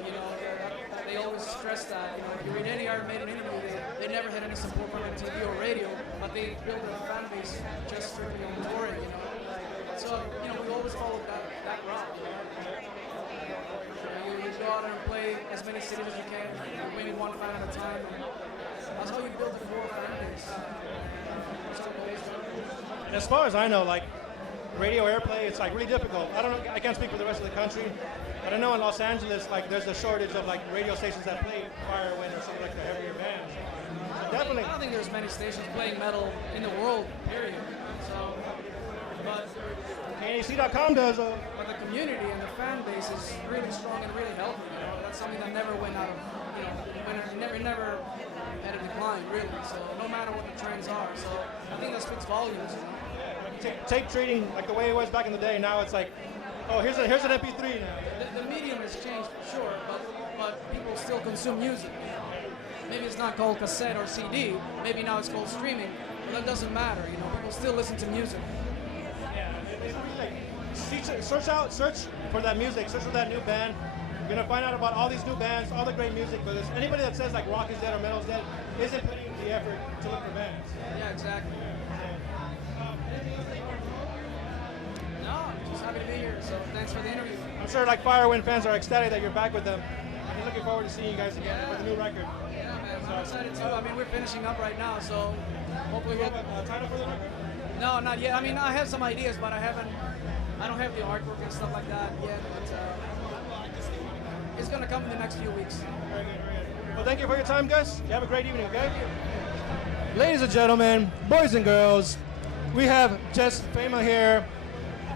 They always stress that, If you read any Iron Maiden interview, they never had any support from MTV or radio, but they built a fan base just strictly on touring, So, we always followed that route. You go out and play as many cities as you can, maybe one fan at a time. That's how you build a core fan base. And as far as I know, radio airplay, it's really difficult. I can't speak for the rest of the country, but I know in Los Angeles, there's a shortage of radio stations that play Firewind or something like the heavier bands. So definitely. I don't think there's many stations playing metal in the world, period. So, but KNAC.com does. But the community and the fan base is really strong and really healthy. That's something that never went out of. It never had a decline, really. So no matter what the trends are, so I think that speaks volumes. Tape trading, the way it was back in the day, now it's here's an MP3 now. The medium has changed, sure, but people still consume music. Maybe it's not called cassette or CD. Maybe now it's called streaming. But that doesn't matter. People still listen to music. Yeah, search for that music. Search for that new band. You're gonna find out about all these new bands, all the great music. But anybody that says rock is dead or metal is dead isn't putting the effort to look for bands. Yeah, exactly. No, I'm just happy to be here. So thanks for the interview. I'm sure Firewind fans are ecstatic that you're back with them. I'm looking forward to seeing you guys again with a new record. Yeah, man, I'm excited too. We're finishing up right now, so hopefully we'll have a title for the record. No, not yet. I have some ideas, but I don't have the artwork and stuff like that yet. But it's gonna come in the next few weeks. Very good, very good. Well, thank you for your time, Gus. You have a great evening, okay? Ladies and gentlemen, boys and girls, we have Jes Fama here.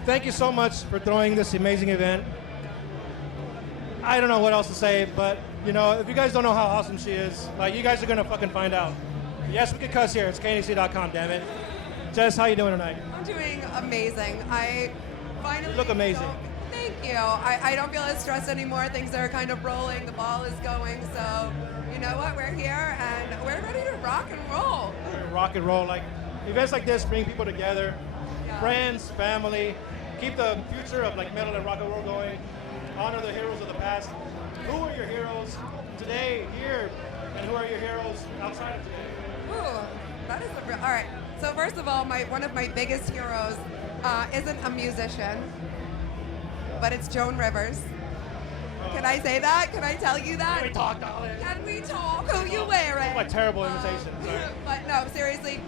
Thank you so much for throwing this amazing event. I don't know what else to say, but if you guys don't know how awesome she is, you guys are gonna fucking find out. Yes, we can cuss here. It's KNAC.com, damn it. Jes, how you doing tonight? I'm doing amazing. I finally You look amazing. Thank you. I don't feel as stressed anymore. Things are kind of rolling. The ball is going. So, you know what? We're here and we're ready to rock and roll. Rock and roll. Like events like this bring people together, friends, family. Keep the future of like metal and rock and roll going. Honor the heroes of the past. Who are your heroes today, here, and who are your heroes outside of today? Ooh, that is a real. All right. So first of all, one of my biggest heroes isn't a musician, but it's Joan Rivers. Can I say that? Can I tell you that? Can we talk, darling? Can we talk? Who you wearing? My terrible imitation. Sorry. But no, seriously,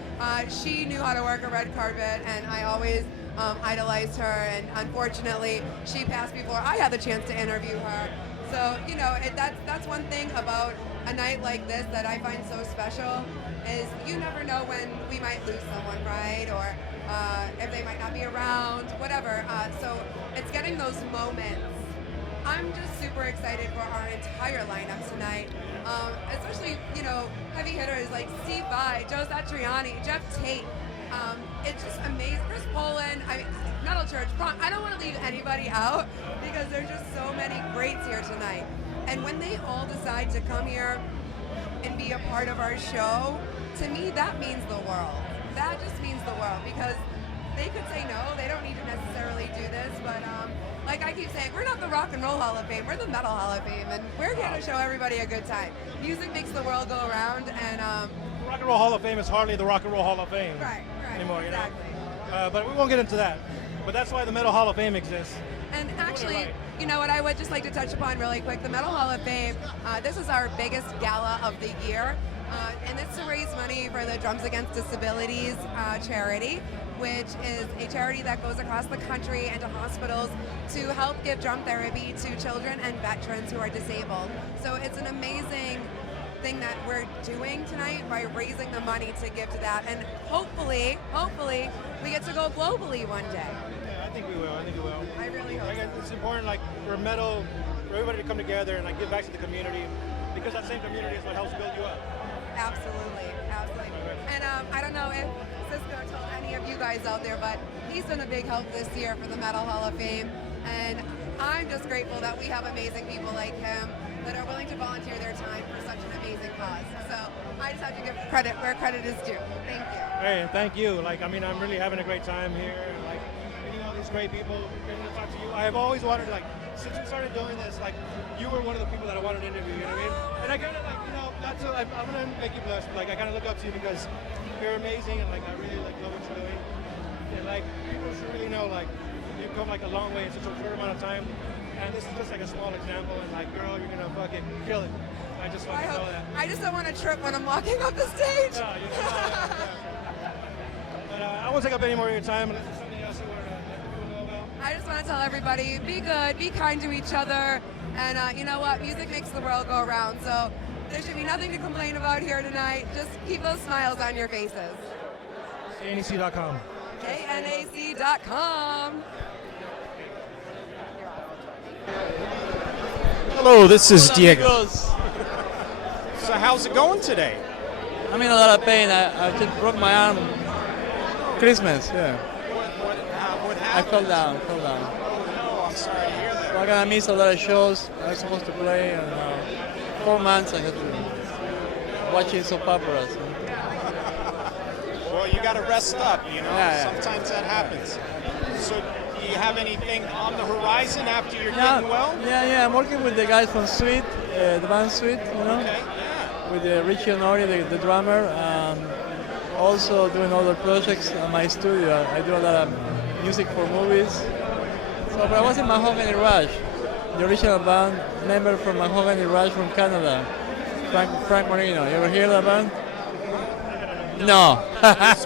she knew how to work a red carpet, and I always idolized her. And unfortunately, she passed before I had the chance to interview her. So you know, that's one thing about a night like this that I find so special is you never know when we might lose someone, right? Or if they might not be around, whatever. So it's getting those moments. I'm just super excited for our entire lineup tonight, especially, you know, heavy hitters like Steve Vai, Joe Satriani, Geoff Tate. It's just amazing. Chris Poland, Metal Church, Prong. I don't want to leave anybody out because there's just so many greats here tonight. And when they all decide to come here and be a part of our show, to me, that means the world. That just means the world because they could say no, they don't need to necessarily do this, but like I keep saying, we're not the Rock and Roll Hall of Fame, we're the Metal Hall of Fame, and we're here to show everybody a good time. Music makes the world go around, and The Rock and Roll Hall of Fame is hardly the Rock and Roll Hall of Fame anymore, exactly. You know? But we won't get into that. But that's why the Metal Hall of Fame exists. And actually, you know what I would just like to touch upon really quick, the Metal Hall of Fame, this is our biggest gala of the year, and it's to raise money for the Drums Against Disabilities charity, which is a charity that goes across the country and to hospitals to help give drum therapy to children and veterans who are disabled. So it's an amazing thing that we're doing tonight by raising the money to give to that, and hopefully we get to go globally one day. Yeah, I think we will. I really hope so. It's important, like, for metal, for everybody to come together and like give back to the community, because that same community is what helps build you up. Absolutely. And I don't know if Cisco told any of you guys out there, but he's been a big help this year for the Metal Hall of Fame, and I'm just grateful that we have amazing people like him that are willing to volunteer their time for such an amazing cause. So I just have to give credit where credit is due. Thank you. Hey, thank you. Like, I mean, I'm really having a great time here. Like, meeting all these great people, getting to talk to you. I have always wanted, like, since we started doing this, like, you were one of the people that I wanted to interview, you know what I mean? And I kind of, like, you know, that's what I'm going to make you blessed. Like, I kind of look up to you because you're amazing, and, like, I really, like, love what you're doing. And, like, people should really know, like, you've come, like, a long way in such a short amount of time. And this is just, like, a small example. And, like, girl, you're going to fucking kill it. I just want to know that. I just don't want to trip when I'm walking up the stage. No, you know, but I won't take up any more of your time unless there's something else you want to let the people know about. I just want to tell everybody, be good, be kind to each other, and you know what? Music makes the world go around, so there should be nothing to complain about here tonight. Just keep those smiles on your faces. KNAC.com. KNAC.com. Hello, this is Diego. So how's it going today? I'm in a lot of pain. I just broke my arm. Christmas, yeah. What I fell down. Oh no, I'm sorry to hear that. So I'm gonna miss a lot of shows I was supposed to play, and 4 months I had to watching soap operas. Well, you got to rest up, you know. Yeah. Sometimes that happens. So, do you have anything on the horizon after you're getting well? Yeah. I'm working with the guys from Sweet, the band Sweet, you know. Okay. Yeah. With Richie Honori, the drummer. Also doing other projects in my studio. I do a lot of music for movies. So, but I was in Mahogany Rush, the original band member from Mahogany Rush from Canada, Frank Marino. You ever hear that band? No.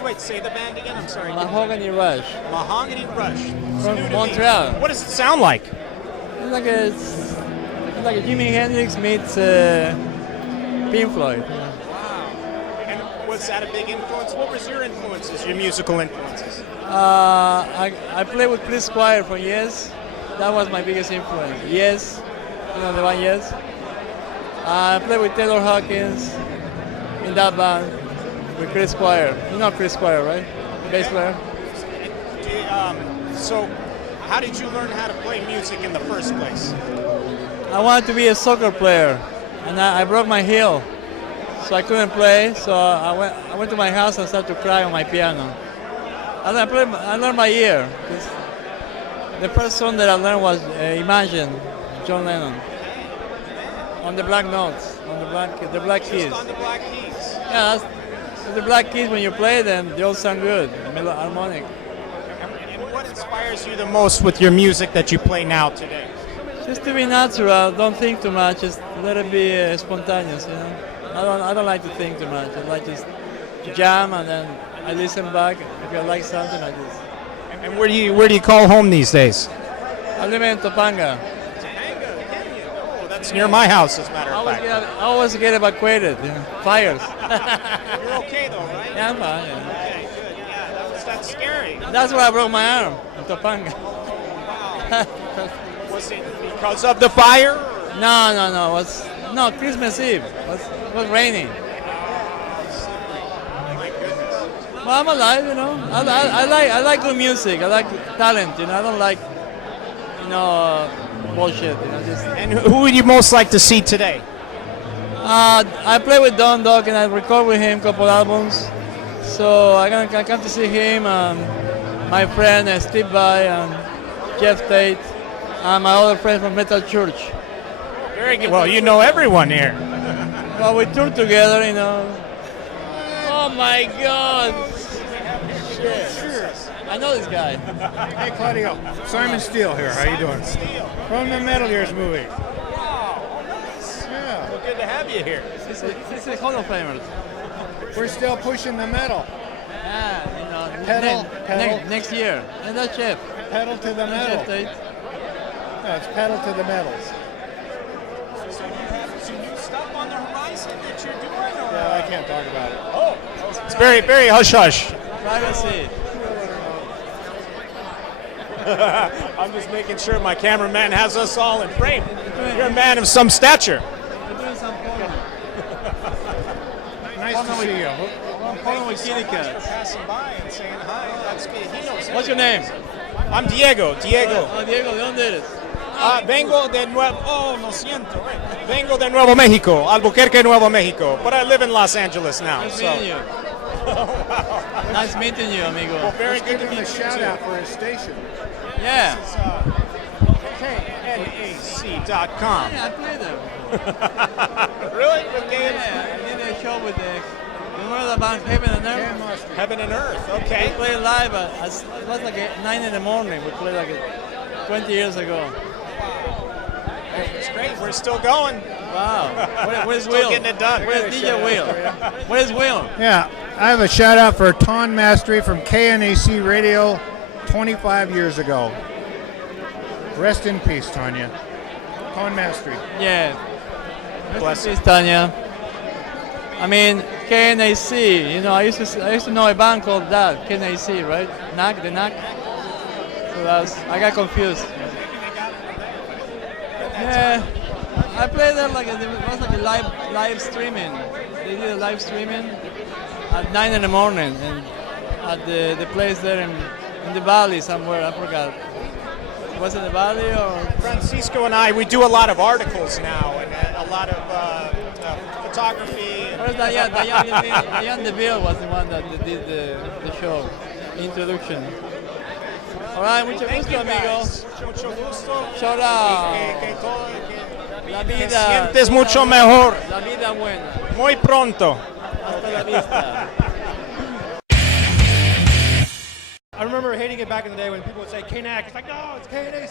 Wait, say the band again. I'm sorry. Mahogany Rush. Mahogany Rush. From Montreal. What does it sound like? It's like a Jimi Hendrix meets Pink Floyd. Wow. And was that a big influence? What was your influences, your musical influences? I played with Chris Squire from Yes. That was my biggest influence. Yes, you know the band Yes. I played with Taylor Hawkins in that band. with Chris Squire. You know Chris Squire, right? Bass player. So, how did you learn how to play music in the first place? I wanted to be a soccer player, and I broke my heel, so I couldn't play. So I went to my house and started to cry on my piano. And I learned by ear. The first song that I learned was Imagine, John Lennon, on the black notes, on the black keys. On the black keys. Yeah, that's the black keys. When you play them, they all sound good, harmonic. And what inspires you the most with your music that you play now today? Just to be natural, don't think too much. Just let it be spontaneous. You know, I don't like to think too much. I like just to jam and then I listen back. If I like something, I just. And where do you call home these days? I live in Topanga. Oh, that's near my house, as a matter of fact. I always get evacuated. You know, fires. You're okay though, right? Yeah, I'm fine. Yeah. Okay, good. Yeah, that's scary. That's where I broke my arm in Topanga. Was it because of the fire? No. No, Christmas Eve. It was raining. Well, I'm alive, you know. I like good music. I like talent, you know. I don't like, bullshit, you know. And who would you most like to see today? I play with Don Dog and I record with him a couple albums. So I come to see him, my friend Steve Vai, Geoff Tate, and my other friend from Metal Church. Very good. Well, you know everyone here. Well, we toured together, you know. Oh my God! Shit. I know this guy. Hey Claudio, Simon Steele here. How you doing? From the Metal Years movie. Yeah. Well, good to have you here. This is Hall of Famers. We're still pushing the metal. Yeah, you know. Pedal. Next year. And that's Jeff. Pedal to the metal. No, it's pedal to the metal. So you have some new stuff on the horizon that you're doing? Or? Yeah, I can't talk about it. Oh, it's very, very hush-hush. Privacy. I'm just making sure my cameraman has us all in frame. You're a man of some stature. We're doing some porno. Nice to see you. Porno with kitty cats. Passing by and saying hi. That's good. He knows. What's your name? I'm Diego. Oh, Diego, ¿de dónde eres? Vengo de Nuevo Mexico, Albuquerque, Nuevo Mexico. But I live in Los Angeles now. Nice meeting you. Nice meeting you, amigo. Well, very good to meet you. A shout out for his station. Yeah. This is KNAC.com. Yeah, I play there. Really? Okay. Yeah, I did a show with one of the bands, Heaven and Earth. Heaven and Earth, okay. We played live it was like 9 in the morning. We played like 20 years ago. It's great. We're still going. Wow. Where's Still Will? getting it done. Where's DJ Will? Where's Will? Yeah, I have a shout out for Thom Mastery from KNAC Radio 25 years ago. Rest in peace, Tanya. Thom Mastery. Yeah. Rest in peace, Tanya. I mean, KNAC, you know, I used to know a band called that, KNAC, right? KNAC, the KNAC. So I got confused. Yeah, I played there it was like a live streaming. They did a live streaming at 9 in the morning and at the place there in the valley somewhere, I forgot. Was it the valley or? Francisco and we do a lot of articles now and a lot of photography. Where's Diane DeVille was the one that did the show, introduction. All right, mucho gusto, amigos. Mucho gusto. Chao. La vida. Te sientes mucho mejor. La vida buena. Muy pronto. Hasta la vista. I remember hating it back in the day when people would say KNAC. It's like, no, it's KNAC.